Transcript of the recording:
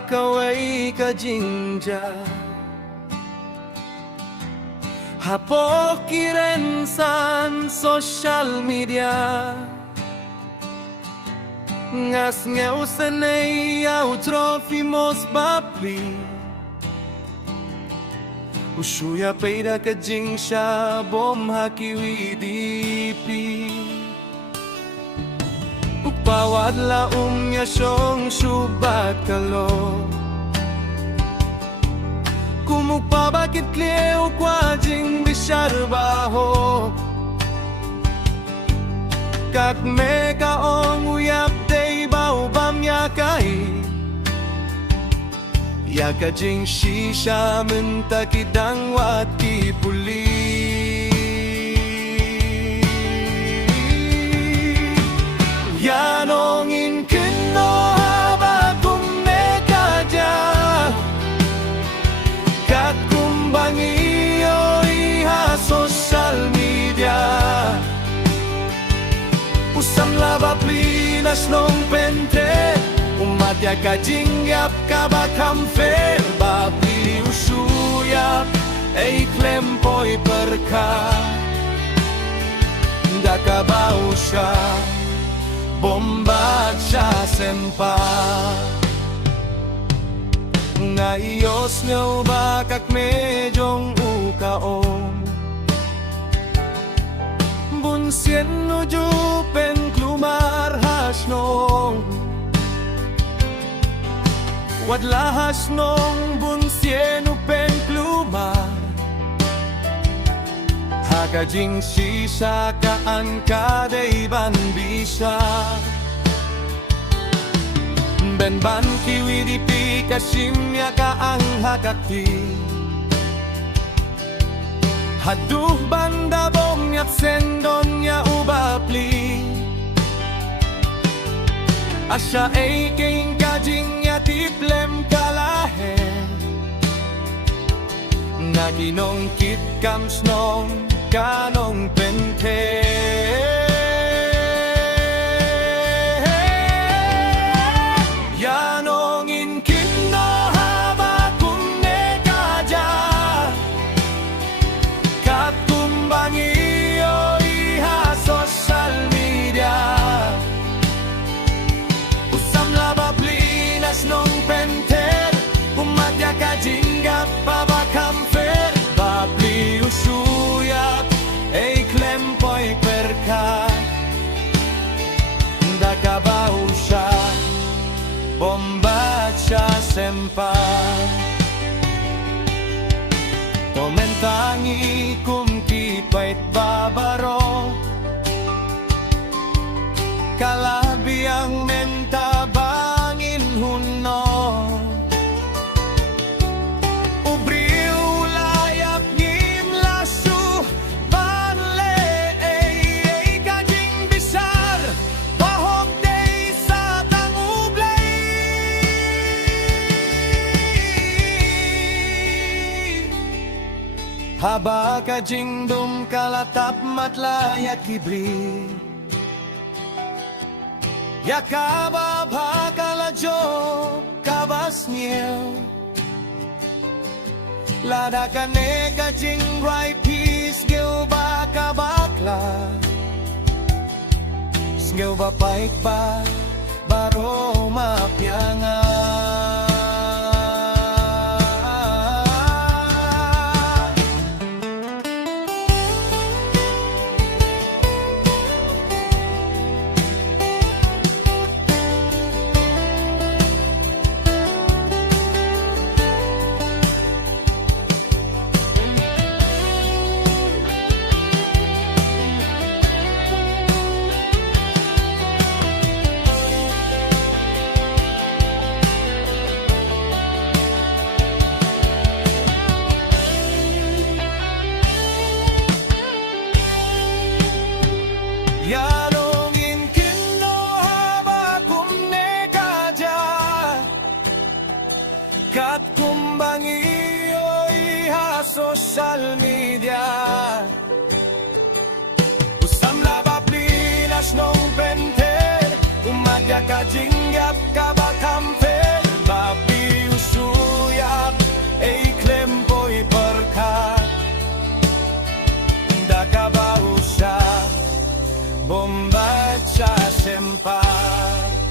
kaway ka jinja Hapok kiren san social media Ngas ngeu sanay au trofimos bapli Ushuya peida ka jingsha bom hakiwi dipi Upawad la umya syong syubat kalo Kumukpa bakit kleo kwa jing bishar baho Kak me kaong uyap day bao bam yakai Yaka jing shisha minta kidang wat kipuli Yanongin kino haba kumekaja Kat kumbang iyo iha social media Usam laba plinas nong pente Umatya ka jingyap ka bakam fair Babli usuyap ay klempoy perka Daka bau siya Bombat siya sempa Ngayos nyo bakak medyong ukaom Bunsien nuju pen klumar hasnong Wadlahas nong bunsien upen klumar Hakajing sisa kaan kaday ban bisa Ben ban kiwi di pikasimya ka ang hakati Haduh banda bom yak sendon ya ubapli Asya ay king kajing ya tiplem kalahe Naginong kit kams nong kanong pente Yanongin kino haba kumnekaja Kat kumbang iyo iha social media Usam laba plinas nong penter Umatya ka jinggap pabakam fair Babli usuyap ay klempoy perka Daka bau siya Bombat siya sempa Komentangi kumkipait babaro Kalabiang menta bangin huno Ubriw layap ngim lasu Banle ay kajing bisar Bahog day sa tangublay Haba kajing dum kalatap matlayak kibri Yakaba bakalajo kabas niyo Lada ka nega jing right peace Gil baka bakla Sgil ba paik ba Baro mapyanga Yanongin kino haba kumnekaja Kat kumbang iyo iha social media Usam laba plinas nong penter Umadya ka jinggap ka bakam fel Babi sambat sa senpai